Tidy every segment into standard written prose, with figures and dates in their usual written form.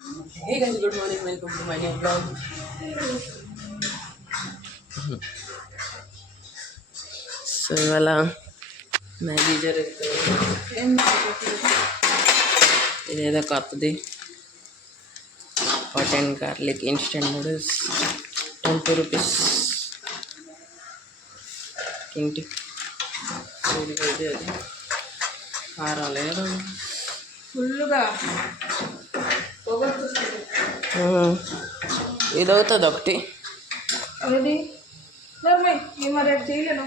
Hey guys, good morning. Welcome to my new vlog. So ఇవాళ Maggi జరుగుతుంది. ఇదేదో కొత్తది hot and garlic instant noodles 20 rupees ఏంటి అది కారం లేదు ఫుల్గా ఇది అవుతుంది ఒకటి అనేది మరి చేయలేను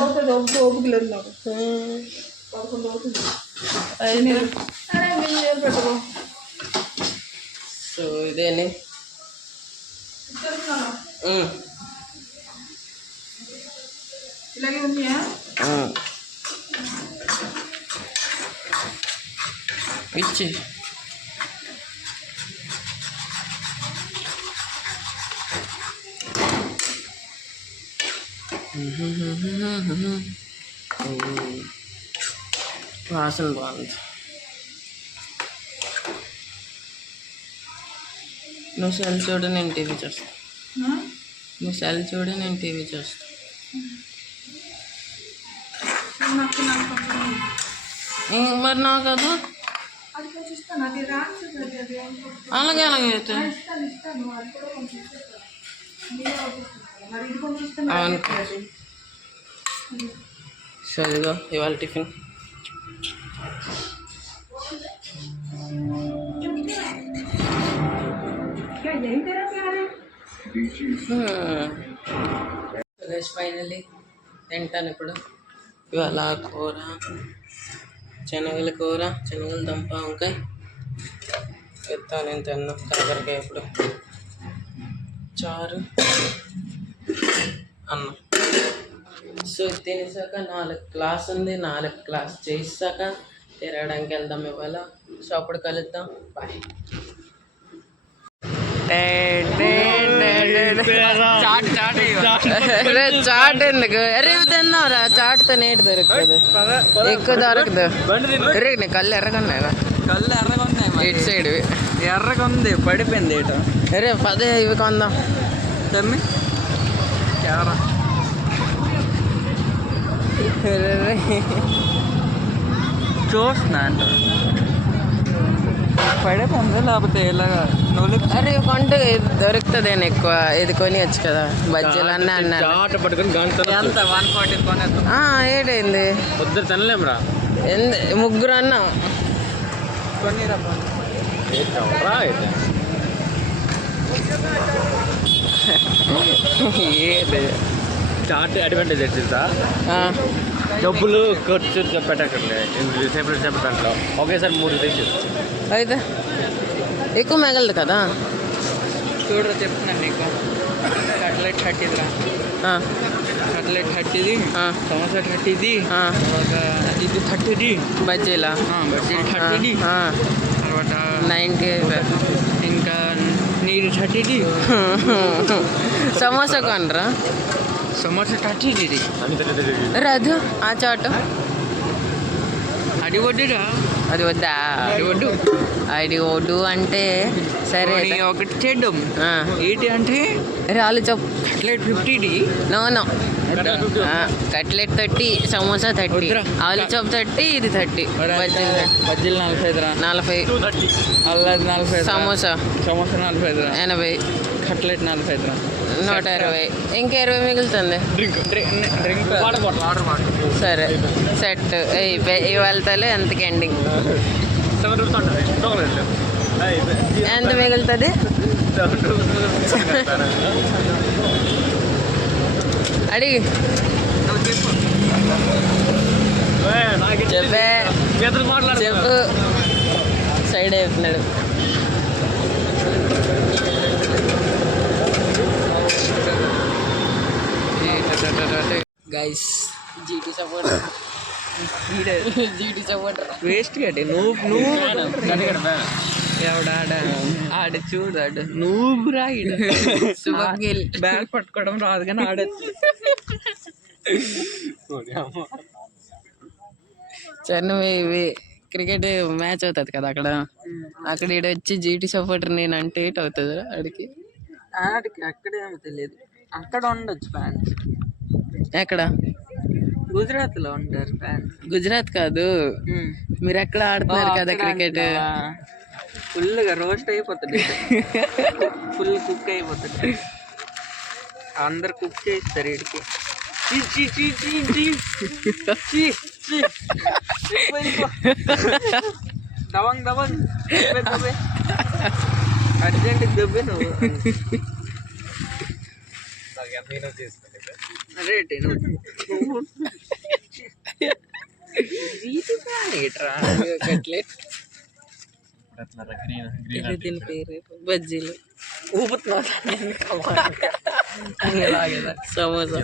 అవుతుంది ఓపికలేదు నాకు 11 అవుతుంది పెట్టుకో. సో ఇదేని ఇలాగే ఉన్నాయా? ఇచ్చి వాసన బాగుంది. నువ్వు సెల్ చూడు, నేను టీవీ చూస్తా. నువ్వు సెల్ చూడు, నేను టీవీ చూస్తా. మరి నాకు కదా అలాగే అయితే అవును. సో ఇదిగో ఇవాళ టిఫిన్. ఫైనల్లీ తింటాను ఇప్పుడు. ఇవాళ కూర శనగల కూర, శనగల దుంప వంకాయ ఎత్తాను. నేను తిన్నా కాకరకాయ ఇప్పుడు చారు అన్నం. సో తినేసాక 4 క్లాస్ ఉంది. 4 క్లాస్ చేసాక తిరగడానికి వెళ్దాం ఇవాళ. సో అప్పుడు కలుద్దాం. బాయ్. చాట్ ఎందుకు? అరే తిన్నావురా, చాట్తో నేటి దొరుకుతుంది, ఎక్కువ దొరకదు. నీ కళ్ళు ఎర్రగన్నాయిరా. కళ్ళు ఎర్రగా ఉన్నాయి. ఇటు సైడ్ ఎర్రగా ఉంది, పడిపోయింది. ఏటో అరే పదే ఇవి కొందాం. తమ్మి కెమెరా చూస్తున్నా అంట పడిపోయింది. లేకపోతే ఇలాగా నువ్వు అరే కొంటే దొరుకుతుంది అని ఎక్కువ. ఇది కొనియచ్చు కదా బజ్జీలు అన్నీ అన్నారు. ఎంత 140 కొనేద్దాం. ఏడైంది పొద్దున తినలేమురా. ముగ్గురు అన్నాం. కొనిరా చాట్ అడ్వాంటేజ్ ఎట్లా డబ్బులు ఖర్చు పెట్టకండి. సెపరేట్ సెపరేట్ దాంట్లో ఒకేసారి 3 తీసి అయితే ఎక్కువ మిగలదు కదా. చూడరా చెప్తున్నాను నీకు. కట్లెట్ 30రా, కట్లెట్ 30ది, సమోసా 30ది, ఇది 30ది, బజ్జీలా బజ్జీలు 30ది, తర్వాత 90. ఇంకా నీరు 30ది. సమోసా కొనరా? సమోసా 30ది. రదు ఆ చాటు అది వడ్డీరా. అది వద్దా? అది వడ్డు. అది వడ్డు అంటే సరే ఒకటి చేద్దాం. ఏంటి అంటే రాళ్ళు చెప్పు. కట్లెట్ 50ది. నో కట్లెట్ 30, సమోసా 30, ఆలు చాప్ 30, ఇది 30, బజ్జీలు 45రా. 40, అల్లది 45, సమోసా 45రా. 80, కట్లెట్ 45రా. 120, ఇంకా 20 మిగులుతుంది. డ్రింక్ సరే సెట్ వెళ్తాలే. ఎంతకి ఎండింగ్ ఎంత మిగులుతుంది? అడిగి చెప్పు. సైడ్ అవుతున్నాడు. Guys GT supporter, GT supporter waste గట్టి. నువ్వు ఎవడాడ ఆడ చూడాడు. నువ్వు రాయిడు బ్యాగ్ పట్టుకోవడం రాదు కానీ ఆడచ్చు. చనువు ఇవి క్రికెట్ మ్యాచ్ అవుతుంది కదా అక్కడ, అక్కడ ఈడ వచ్చి జీటీ సపోర్టర్ నేను అంటే ఏట్ అవుతుంది ఆడికి. ఆడికి అక్కడేమో తెలియదు, అక్కడ ఉండొచ్చు ఫ్యాన్స్. ఎక్కడ? గుజరాత్లో ఉంటారు ఫ్యాన్స్. గుజరాత్ కాదు, మీరు ఎక్కడ ఆడుతున్నారు కదా క్రికెట్. ఫుల్గా రోస్ట్ అయిపోతుంది, ఫుల్ కుక్ అయిపోతుంది. అందరు కుక్ చేస్తారు వీడికి. దవంగ్ దవంగ్ దబ్బే అర్జెంట్ దబ్బే నువ్వు. రేట్ దీని పేరు బజ్జీలు, సమోసా,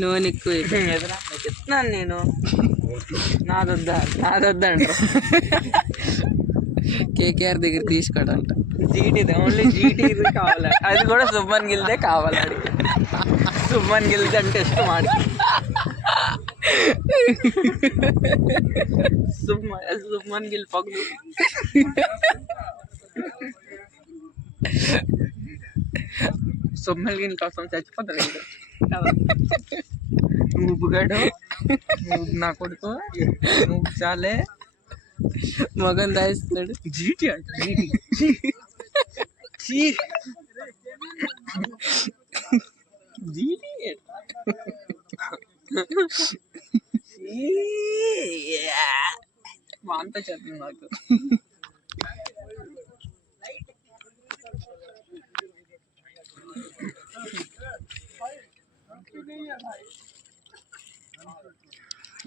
నూనె ఎక్కువ. చెప్తున్నాను నేను, నాదొద్దా అంటారు. కేకేఆర్ దగ్గర తీసుకోడంట. జీటీది ఓన్లీ జీటీ కావాలి, అది కూడా శుభ్మన్ గిల్దే కావాలి. శుభ్మన్ గిల్దే అంటే ఇష్టం ఆడికి. శుభ్మన్ గిల్ పగులు. శుభ్మన్ గిల్ కోసం చచ్చిపోతాడు. నువ్వు గడు, నువ్వు నా కొడుకు, నువ్వు చాలే మగం దాయిస్తున్నాడు. జీటీ అంట, జీటీ వాంత చేస్తుంది నాకు.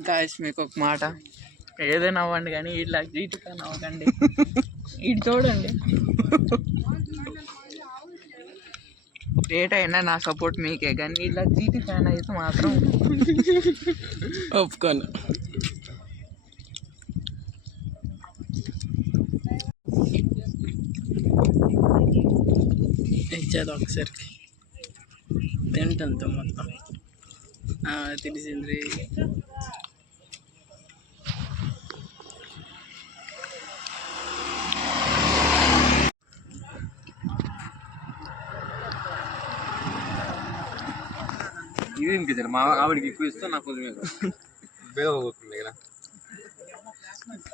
గాయస్ మీకు ఒక మాట, ఏదైనా అవ్వండి కానీ ఇట్లా జీటీ ఫ్యాన్ అవ్వకండి. ఇటు చూడండి, ఏటైనా నా సపోర్ట్ మీకే, కానీ ఇలా జీటీ ఫ్యాన్ అయితే మాత్రం ఒప్పుకోను. ఇచ్చేది ఒకసారికి తింటంత మొత్తం తెలిసింది. ఇది మా ఆవిడకి ఎక్కువ ఇస్తే నాకు బేదవుతుంది కదా.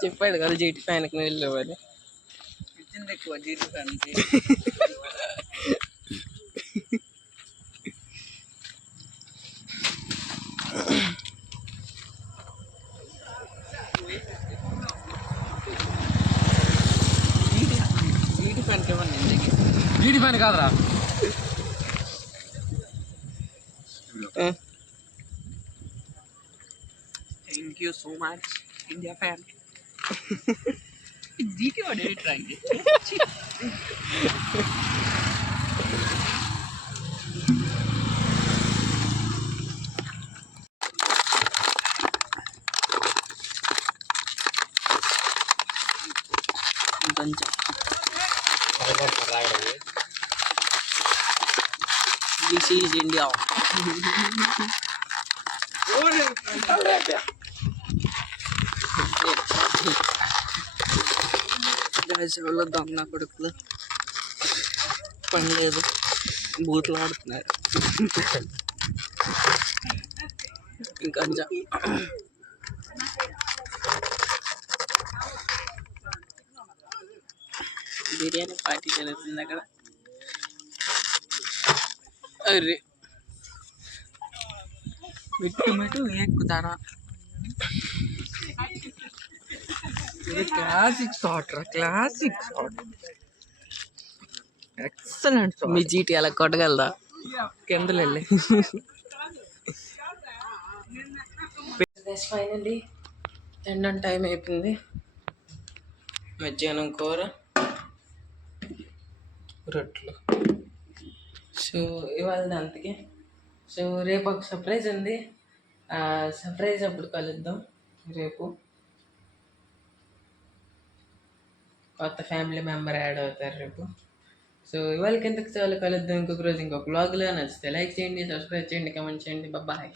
చెప్పాడు కదా జీటీ ఫ్యాన్కి నీళ్ళు ఇవ్వాలి. ఇచ్చింది ఎక్కువ జీటీ ఫ్యాన్కి. జీటీ ఫ్యాన్కి ఇవ్వండి. జీటీ ఫ్యాన్ కాదురా. Thank you so much, India fan. GT or did it right? This is India. వాళ్ళు దొంగ కొడుకులు పని లేదు, బూతులు ఆడుతున్నారు. ఇంకా బిర్యానీ పార్టీ జరుగుతుంది అక్కడ. అరే మిట్టు ఎక్కుతారా. ఇది క్లాసిక్ షాట్ రా, క్లాసిక్ షాట్, ఎక్సలెంట్ షాట్. మీ జీటీ అలా కొట్టగలదా? కిందలు వెళ్ళి ఫైనల్లీ తినడం టైం అయిపోయింది. మధ్యాహ్నం కూర, రొట్టెలు. సో ఇవాళ అంతకే. సో రేపు ఒక సర్ప్రైజ్ ఉంది, సర్ప్రైజ్ అప్పుడు కలుద్దాం. రేపు కొత్త ఫ్యామిలీ మెంబర్ యాడ్ అవుతారు రేపు. సో ఇవాళకి ఎంతకు చాలా కలుద్దాం ఇంకొక రోజు ఇంకొక వ్లాగ్లో. నచ్చితే లైక్ చేయండి, సబ్స్క్రైబ్ చేయండి, కామెంట్ చేయండి. బాయ్.